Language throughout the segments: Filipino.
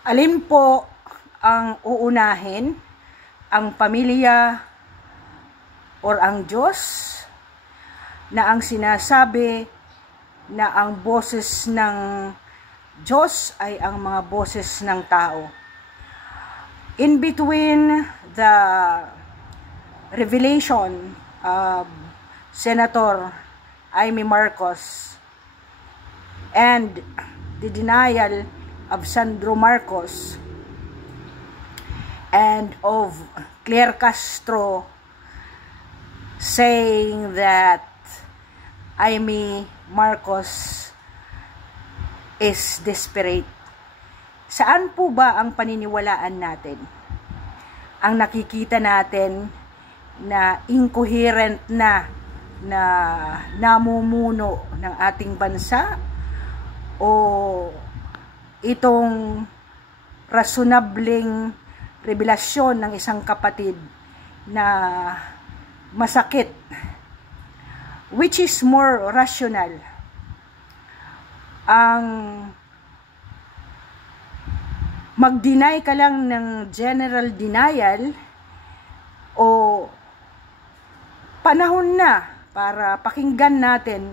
Alin po ang uunahin, ang pamilya or ang Diyos, na ang sinasabi na ang boses ng Diyos ay ang mga boses ng tao. In between the revelation of Senator Amy Marcos and the denial of Sandro Marcos and of Claire Castro saying that Amy Marcos is desperate. Saan po ba ang paniniwalaan natin? Ang nakikita natin na incoherent na namumuno ng ating bansa, o itong rasonableng revelasyon ng isang kapatid na masakit? Which is more rational? Ang mag-deny ka lang ng general denial, o panahon na para pakinggan natin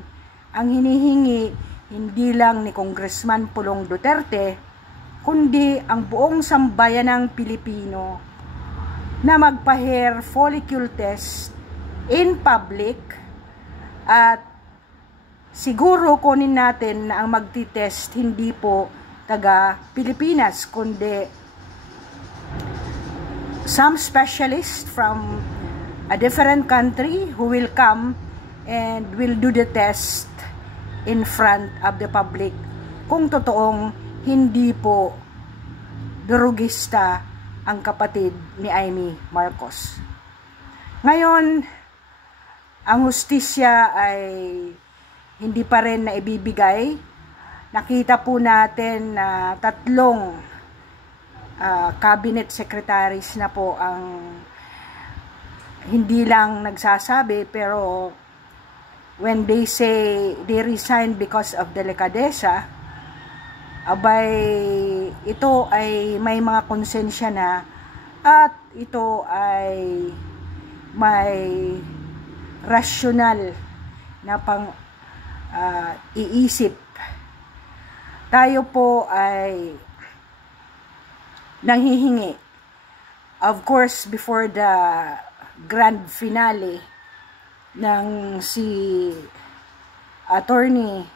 ang hinihingi hindi lang ni Congressman Pulong Duterte, kundi ang buong sambayanang Pilipino na magpa-hair follicle test in public, at siguro kunin natin na ang magti-test hindi po taga Pilipinas, kundi some specialist from a different country who will come and will do the test in front of the public kung totoong hindi po durugista ang kapatid ni Amy Marcos. Ngayon, ang hustisya ay hindi pa rin naibibigay. Nakita po natin na 3 cabinet secretaries na po ang hindi lang nagsasabi, pero when they say they resigned because of delikadesa, abay ito ay may mga konsensya na, at ito ay may rasyonal na iisip. Tayo po ay nanghihingi, of course, before the grand finale ng si attorney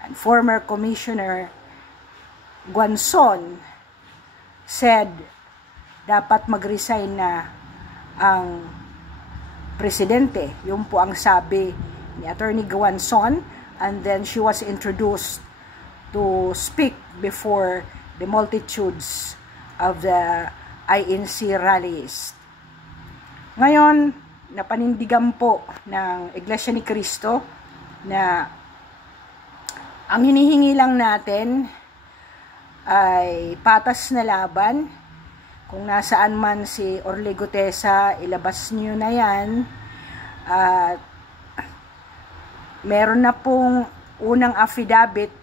and former commissioner Guanzon said dapat mag-resign na ang presidente. Yun po ang sabi ni Attorney Guanzon, and then she was introduced to speak before the multitudes of the INC rallies. Ngayon, napanindigan po ng Iglesia ni Cristo na ang hinihingi lang natin ay patas na laban. Kung nasaan man si Orly Gutesa, ilabas niyo na yan. At meron na pong unang affidavit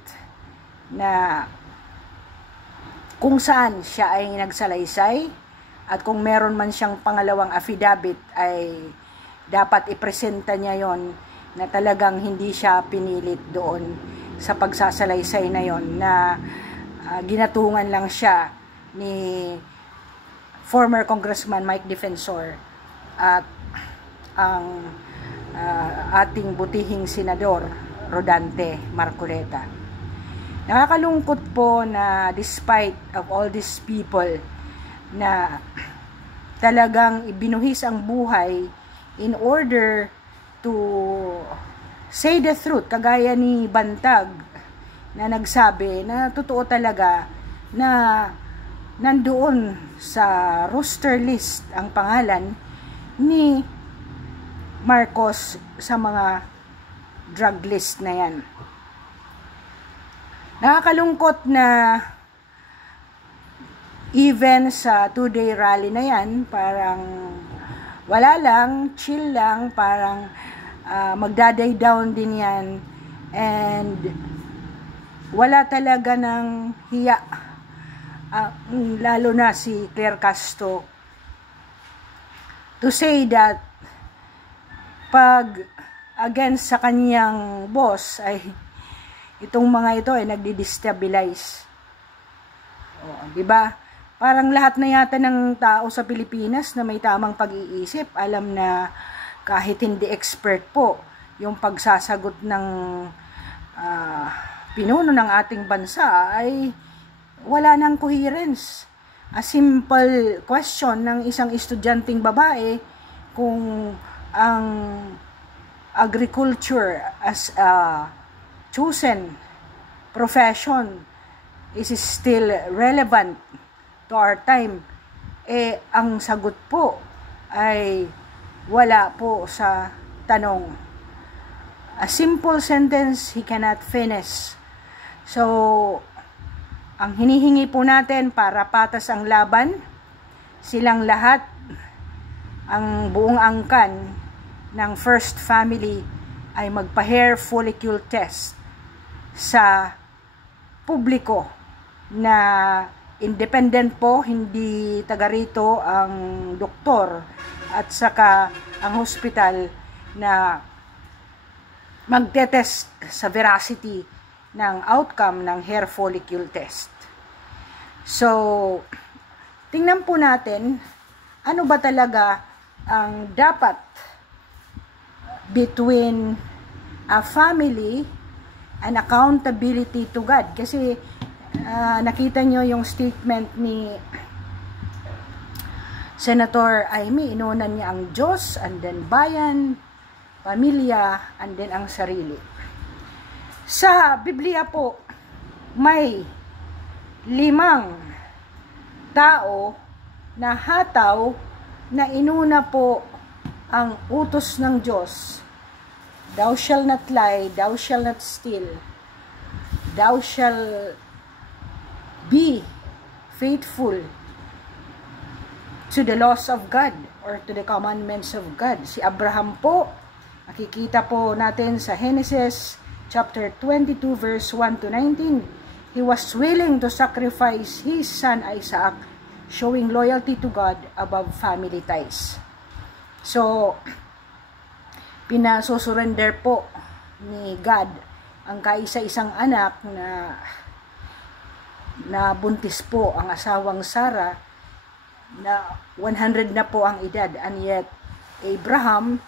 na kung saan siya ay nagsalaysay, at kung meron man siyang pangalawang affidavit ay dapat ipresenta niya yon na talagang hindi siya pinilit doon sa pagsasalaysay na yon, na ginatungan lang siya ni former Congressman Mike Defensor at ang ating butihing senador Rodante Marcoleta. Nakakalungkot po na despite of all these people na talagang ibinuhis ang buhay in order to say the truth, kagaya ni Bantag na nagsabi na totoo talaga na nandoon sa roster list ang pangalan ni Marcos sa mga drug list na yan. Nakakalungkot na even sa 2-day rally na yan, parang wala lang, chill lang, parang magdaday down din yan, and wala talaga ng hiya lalo na si Claire Castro, to say that pag against sa kanyang boss ay itong mga ito ay nagdi-destabilize. Di ba? Parang lahat na yata ng tao sa Pilipinas na may tamang pag-iisip, alam na kahit hindi expert po yung pagsasagot ng pinuno ng ating bansa ay wala nang coherence. A simple question ng isang estudyanteng babae kung ang agriculture as a chosen profession is still relevant to our time, ang sagot po ay wala po sa tanong. A simple sentence he cannot finish. So, ang hinihingi po natin para patas ang laban, silang lahat, ang buong angkan ng First Family ay magpa-hair follicle test sa publiko na independent po, hindi taga rito ang doktor at saka ang hospital na magte-test sa veracity ng outcome ng hair follicle test. So, tingnan po natin ano ba talaga ang dapat between a family and accountability to God. Kasi nakita nyo yung statement ni Senator Amy, inunan niya ang Diyos, and then bayan, pamilya, and then ang sarili. Sa Biblia po, may 5 tao na hataw na inuna po ang utos ng Diyos. Thou shall not lie, thou shall not steal, thou shall be faithful to the laws of God or to the commandments of God. Si Abraham po, makikita po natin sa Genesis chapter 22 verse 1 to 19. He was willing to sacrifice his son Isaac, showing loyalty to God above family ties. So, pinasusurrender po ni God ang kaisa-isang anak na buntis po ang asawang Sarah na 100 na po ang edad, and yet Abraham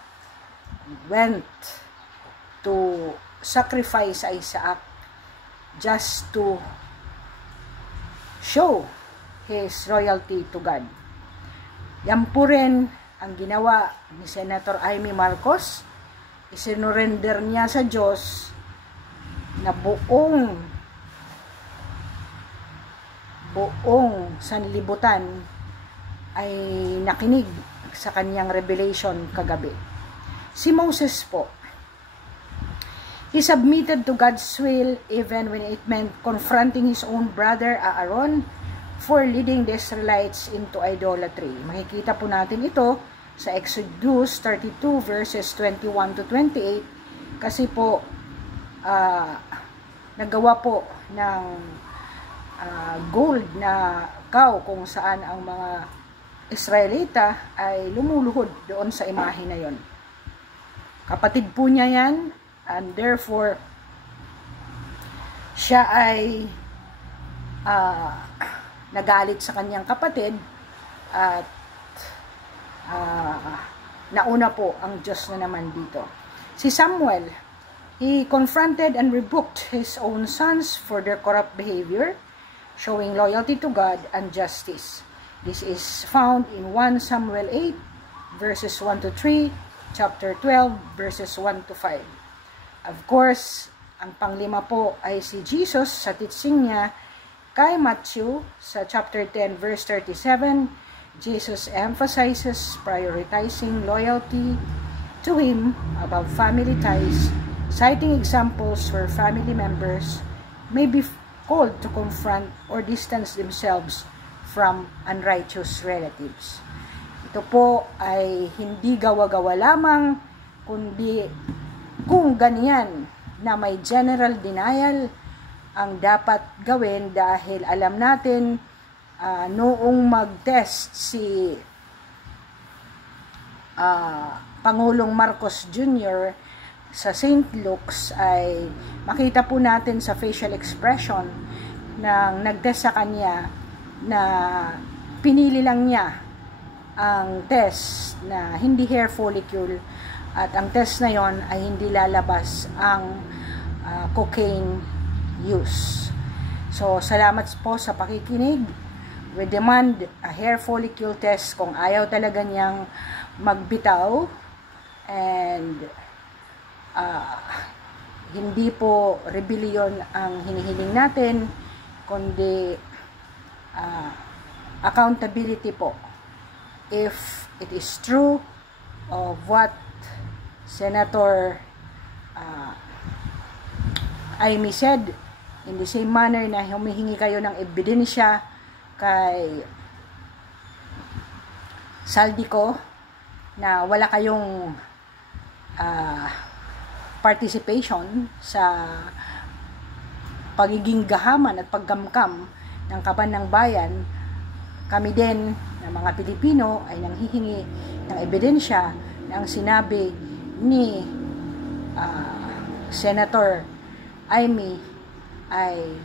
went to sacrifice Isaac just to show his loyalty to God. Yan po rin ang ginawa ni Senator Amy Marcos. Isinurrender niya sa Diyos na buong sanlibutan ay nakinig sa kanyang revelation kagabi. Si Moses po, he submitted to God's will even when it meant confronting his own brother Aaron for leading the Israelites into idolatry. Makikita po natin ito sa Exodus 32 verses 21 to 28 kasi po nagawa po ng gold na cow kung saan ang mga Israelita ay lumuluhod doon sa imahe na yon. Kapatid po niya yan, and therefore siya ay nagalit sa kanyang kapatid at nauna po ang Diyos na naman dito. Si Samuel, he confronted and rebuked his own sons for their corrupt behavior, showing loyalty to God and justice. This is found in 1 Samuel 8 verses 1 to 3, chapter 12 verses 1 to 5. Of course, ang panglima po ay si Jesus sa teaching niya kay Matthew sa chapter 10 verse 37. Jesus emphasizes prioritizing loyalty to Him above family ties, citing examples where family members may be called to confront or distance themselves from unrighteous relatives. Ito po ay hindi gawa-gawa lamang, kundi kung ganyan na may general denial ang dapat gawin dahil alam natin noong mag-test si Pangulong Marcos Jr. sa St. Luke's, ay makita po natin sa facial expression ng nag-test sa kanya na pinili lang niya ang test na hindi hair follicle, at ang test na yon ay hindi lalabas ang cocaine use. So, salamat po sa pakikinig. We demand a hair follicle test kung ayaw talaga niyang magbitaw, and hindi po rebellion ang hinihiling natin, kundi accountability po. If it is true of what Senator Amy said, in the same manner na humihingi kayo ng ebidensya kay Saldico na wala kayong participation sa pagiging gahaman at paggamkam ng kaban ng bayan, kami din na mga Pilipino ay nanghihingi ng ebidensya na ang sinabi ni Senator Amy ay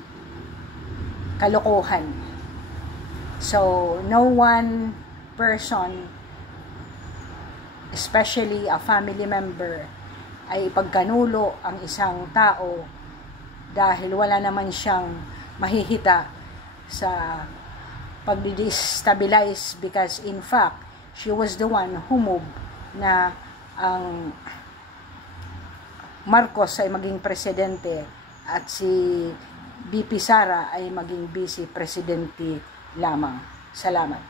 kalokohan. So, no one person, especially a family member, ay ipagkanulo ang isang tao dahil wala naman siyang mahihita sa pag-destabilize, because in fact, she was the one who moved na ang Marcos ay maging presidente at si BP Sara ay maging vice presidente lamang. Salamat.